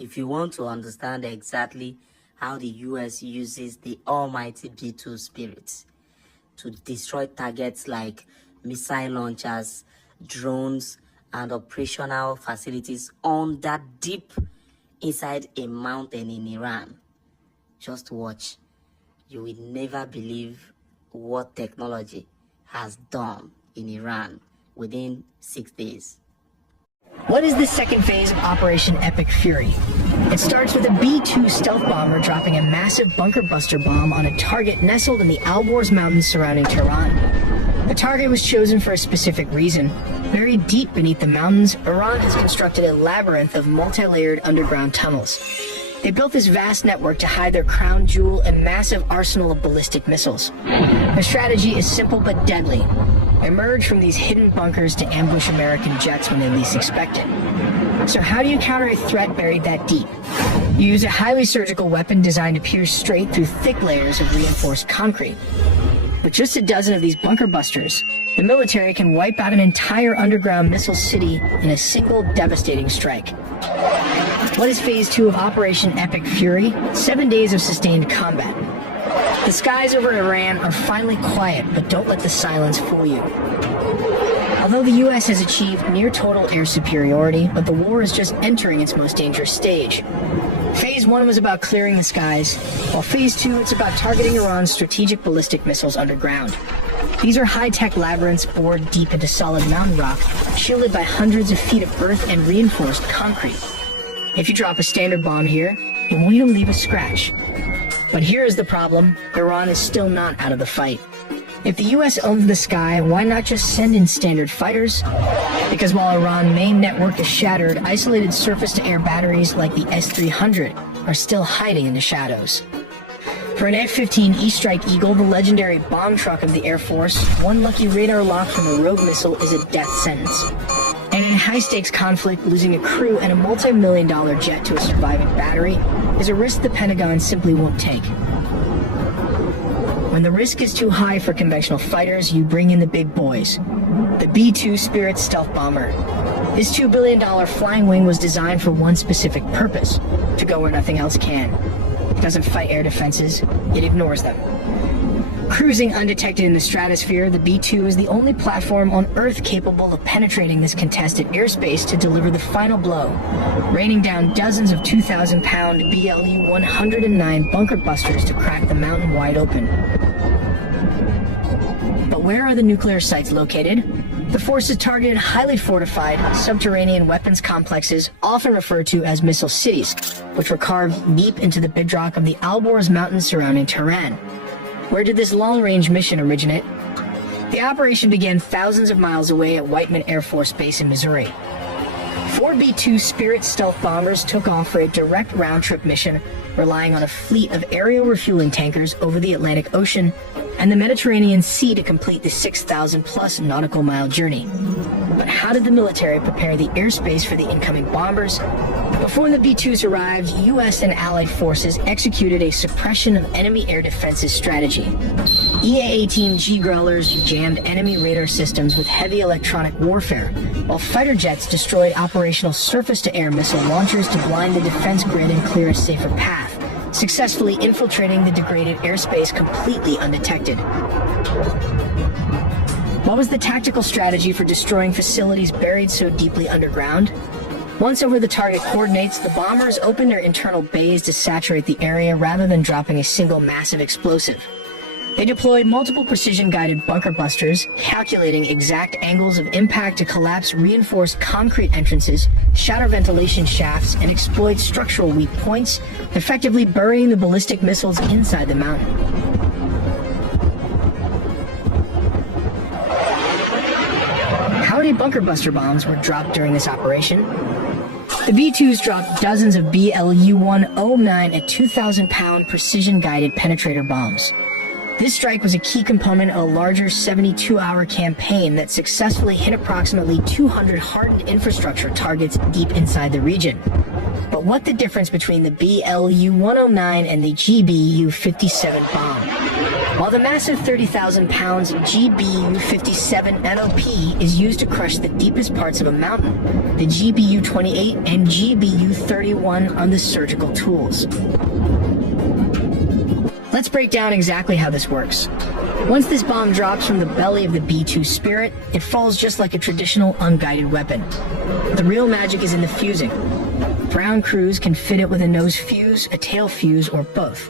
If you want to understand exactly how the US uses the almighty B2-Spirit to destroy targets like missile launchers, drones, and operational facilities under deep inside a mountain in Iran, just watch. You will never believe what technology has done in Iran within 6 days. What is the second phase of Operation Epic Fury? It starts with a B-2 stealth bomber dropping a massive bunker buster bomb on a target nestled in the Alborz Mountains surrounding Tehran. The target was chosen for a specific reason. Buried deep beneath the mountains, Iran has constructed a labyrinth of multi-layered underground tunnels. They built this vast network to hide their crown jewel and massive arsenal of ballistic missiles. Their strategy is simple but deadly. Emerge from these hidden bunkers to ambush American jets when they least expect it. So how do you counter a threat buried that deep? You use a highly surgical weapon designed to pierce straight through thick layers of reinforced concrete. With just a dozen of these bunker busters, the military can wipe out an entire underground missile city in a single devastating strike. What is Phase 2 of Operation Epic Fury? 7 days of sustained combat. The skies over Iran are finally quiet, but don't let the silence fool you. Although the US has achieved near total air superiority, but the war is just entering its most dangerous stage. Phase 1 was about clearing the skies, while Phase 2 it's about targeting Iran's strategic ballistic missiles underground. These are high-tech labyrinths bored deep into solid mountain rock, shielded by hundreds of feet of earth and reinforced concrete. If you drop a standard bomb here, it won't even leave a scratch. But here is the problem: Iran is still not out of the fight. If the US owns the sky, why not just send in standard fighters? Because while Iran's main network is shattered, isolated surface-to-air batteries like the S-300 are still hiding in the shadows. For an F-15E Strike Eagle, the legendary bomb truck of the Air Force, one lucky radar lock from a rogue missile is a death sentence. And in a high-stakes conflict, losing a crew and a multi-million-dollar jet to a surviving battery is a risk the Pentagon simply won't take. When the risk is too high for conventional fighters, you bring in the big boys. The B2-Spirit stealth bomber. This $2 billion flying wing was designed for one specific purpose: to go where nothing else can. It doesn't fight air defenses, it ignores them. Cruising undetected in the stratosphere, the B-2 is the only platform on Earth capable of penetrating this contested airspace to deliver the final blow, raining down dozens of 2,000-pound BLU-109 bunker busters to crack the mountain wide open. But where are the nuclear sites located? The forces targeted highly fortified, subterranean weapons complexes, often referred to as missile cities, which were carved deep into the bedrock of the Alborz Mountains surrounding Tehran. Where did this long-range mission originate? The operation began thousands of miles away at Whiteman Air Force Base in Missouri. 4 B-2-Spirit stealth bombers took off for a direct round-trip mission, relying on a fleet of aerial refueling tankers over the Atlantic Ocean and the Mediterranean Sea to complete the 6,000-plus nautical mile journey. But how did the military prepare the airspace for the incoming bombers? Before the B-2s arrived, U.S. and allied forces executed a suppression of enemy air defenses strategy. EA-18G Growlers jammed enemy radar systems with heavy electronic warfare, while fighter jets destroyed operational surface-to-air missile launchers to blind the defense grid and clear a safer path, successfully infiltrating the degraded airspace completely undetected. What was the tactical strategy for destroying facilities buried so deeply underground? Once over the target coordinates, the bombers opened their internal bays to saturate the area rather than dropping a single massive explosive. They deployed multiple precision-guided bunker busters, calculating exact angles of impact to collapse reinforced concrete entrances, shatter ventilation shafts, and exploit structural weak points, effectively burying the ballistic missiles inside the mountain. How many bunker buster bombs were dropped during this operation? The B-2s dropped dozens of BLU-109 at 2,000-pound precision-guided penetrator bombs. This strike was a key component of a larger 72-hour campaign that successfully hit approximately 200 hardened infrastructure targets deep inside the region. But what's the difference between the BLU-109 and the GBU-57 bomb? While the massive 30,000 pounds GBU-57 NOP is used to crush the deepest parts of a mountain, the GBU-28 and GBU-31 are the surgical tools. Let's break down exactly how this works. Once this bomb drops from the belly of the B2-Spirit, it falls just like a traditional unguided weapon. The real magic is in the fusing. Ground crews can fit it with a nose fuse, a tail fuse, or both.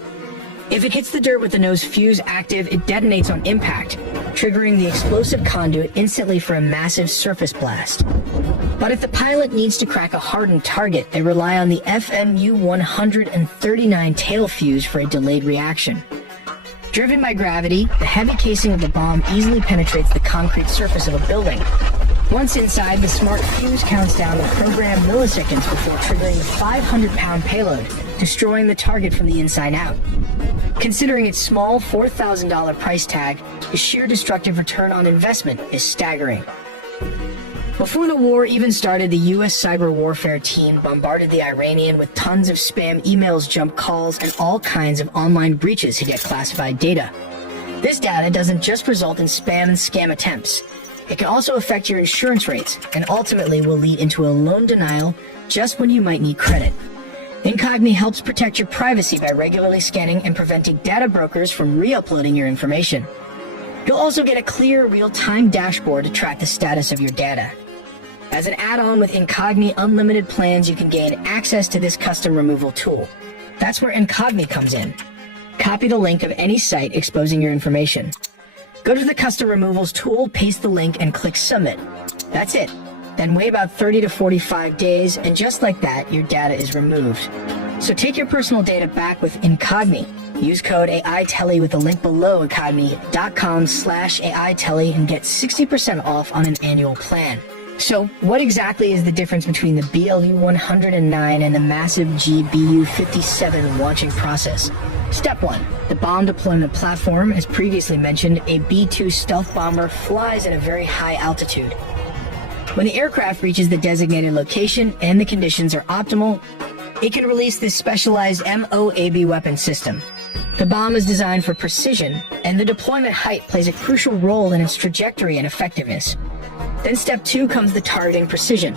If it hits the dirt with the nose fuse active, it detonates on impact, triggering the explosive conduit instantly for a massive surface blast. But if the pilot needs to crack a hardened target, they rely on the FMU-139 tail fuse for a delayed reaction. Driven by gravity, the heavy casing of the bomb easily penetrates the concrete surface of a building. Once inside, the smart fuse counts down the programmed milliseconds before triggering the 500-pound payload, destroying the target from the inside out. Considering its small $4,000 price tag, the sheer destructive return on investment is staggering. Before the war even started, the U.S. cyber warfare team bombarded the Iranian with tons of spam emails, jump calls, and all kinds of online breaches to get classified data. This data doesn't just result in spam and scam attempts. It can also affect your insurance rates and ultimately will lead into a loan denial just when you might need credit. Incogni helps protect your privacy by regularly scanning and preventing data brokers from re-uploading your information. You'll also get a clear, real-time dashboard to track the status of your data. As an add-on with Incogni Unlimited plans, you can gain access to this custom removal tool. That's where Incogni comes in. Copy the link of any site exposing your information. Go to the custom removals tool, paste the link, and click submit. That's it. Then wait about 30 to 45 days, and just like that, your data is removed. So take your personal data back with Incogni. Use code AITELLY with the link below incogni.com/AITELLY and get 60% off on an annual plan. So what exactly is the difference between the BLU-109 and the massive GBU-57 launching process? Step 1. The bomb deployment platform. As previously mentioned, a B-2 stealth bomber flies at a very high altitude. When the aircraft reaches the designated location and the conditions are optimal, it can release this specialized MOAB weapon system. The bomb is designed for precision, and the deployment height plays a crucial role in its trajectory and effectiveness. Then step 2 comes the targeting precision.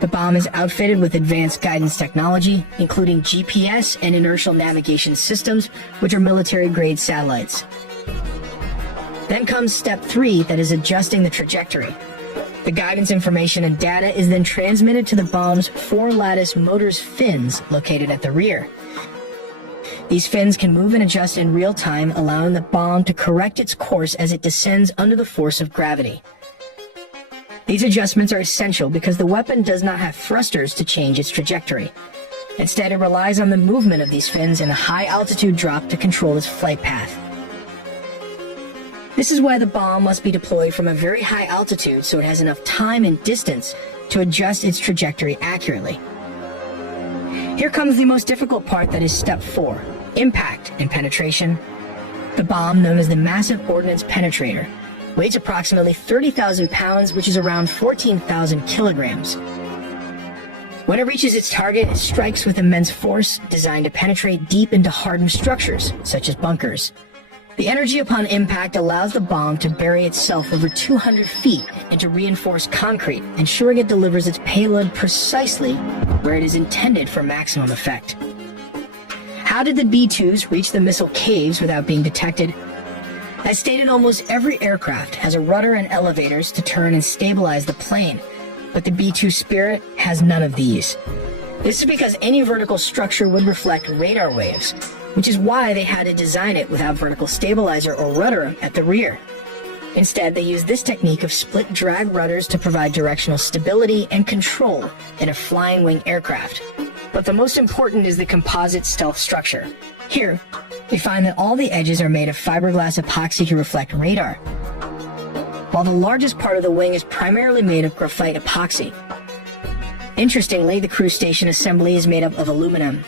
The bomb is outfitted with advanced guidance technology, including GPS and inertial navigation systems, which are military-grade satellites. Then comes step 3, that is adjusting the trajectory. The guidance information and data is then transmitted to the bomb's 4-lattice motors fins located at the rear. These fins can move and adjust in real time, allowing the bomb to correct its course as it descends under the force of gravity. These adjustments are essential because the weapon does not have thrusters to change its trajectory. Instead, it relies on the movement of these fins in a high-altitude drop to control its flight path. This is why the bomb must be deployed from a very high altitude so it has enough time and distance to adjust its trajectory accurately. Here comes the most difficult part, that is step 4, impact and penetration. The bomb, known as the Massive Ordnance Penetrator, weighs approximately 30,000 pounds, which is around 14,000 kilograms. When it reaches its target, it strikes with immense force, designed to penetrate deep into hardened structures, such as bunkers. The energy upon impact allows the bomb to bury itself over 200 feet into reinforced concrete, ensuring it delivers its payload precisely where it is intended for maximum effect. How did the B-2s reach the missile caves without being detected? As stated, almost every aircraft has a rudder and elevators to turn and stabilize the plane, but the B2-Spirit has none of these. This is because any vertical structure would reflect radar waves, which is why they had to design it without vertical stabilizer or rudder at the rear. Instead, they use this technique of split drag rudders to provide directional stability and control in a flying wing aircraft. But the most important is the composite stealth structure. Here, we find that all the edges are made of fiberglass epoxy to reflect radar, while the largest part of the wing is primarily made of graphite epoxy. Interestingly, the crew station assembly is made up of aluminum.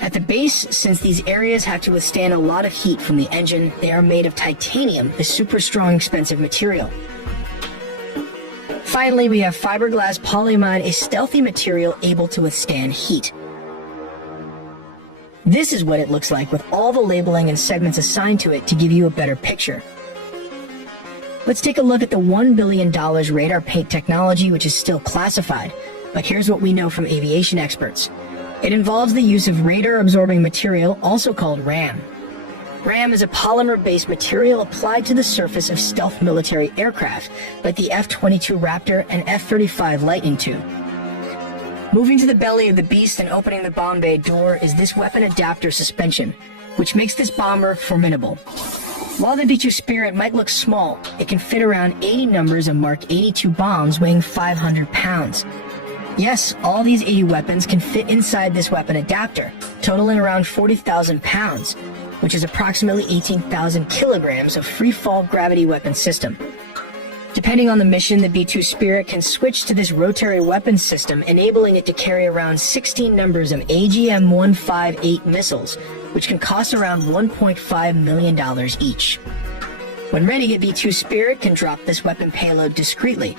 At the base, since these areas have to withstand a lot of heat from the engine, they are made of titanium, a super strong, expensive material. Finally, we have fiberglass polyamide, a stealthy material able to withstand heat. This is what it looks like with all the labeling and segments assigned to it to give you a better picture. Let's take a look at the $1 billion radar paint technology, which is still classified. But here's what we know from aviation experts. It involves the use of radar-absorbing material, also called RAM. RAM is a polymer-based material applied to the surface of stealth military aircraft, like the F-22 Raptor and F-35 Lightning II. Moving to the belly of the beast and opening the bomb bay door is this weapon adapter suspension, which makes this bomber formidable. While the B2-Spirit might look small, it can fit around 80 numbers of Mark 82 bombs weighing 500 pounds. Yes, all these 80 weapons can fit inside this weapon adapter, totaling around 40,000 pounds, which is approximately 18,000 kilograms of free-fall gravity weapon system. Depending on the mission, the B2-Spirit can switch to this rotary weapon system, enabling it to carry around 16 numbers of AGM-158 missiles, which can cost around $1.5 million each. When ready, a B2-Spirit can drop this weapon payload discreetly.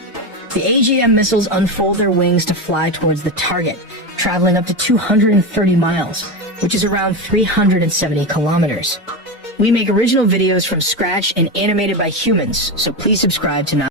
The AGM missiles unfold their wings to fly towards the target, traveling up to 230 miles, which is around 370 kilometers. We make original videos from scratch and animated by humans, so please subscribe to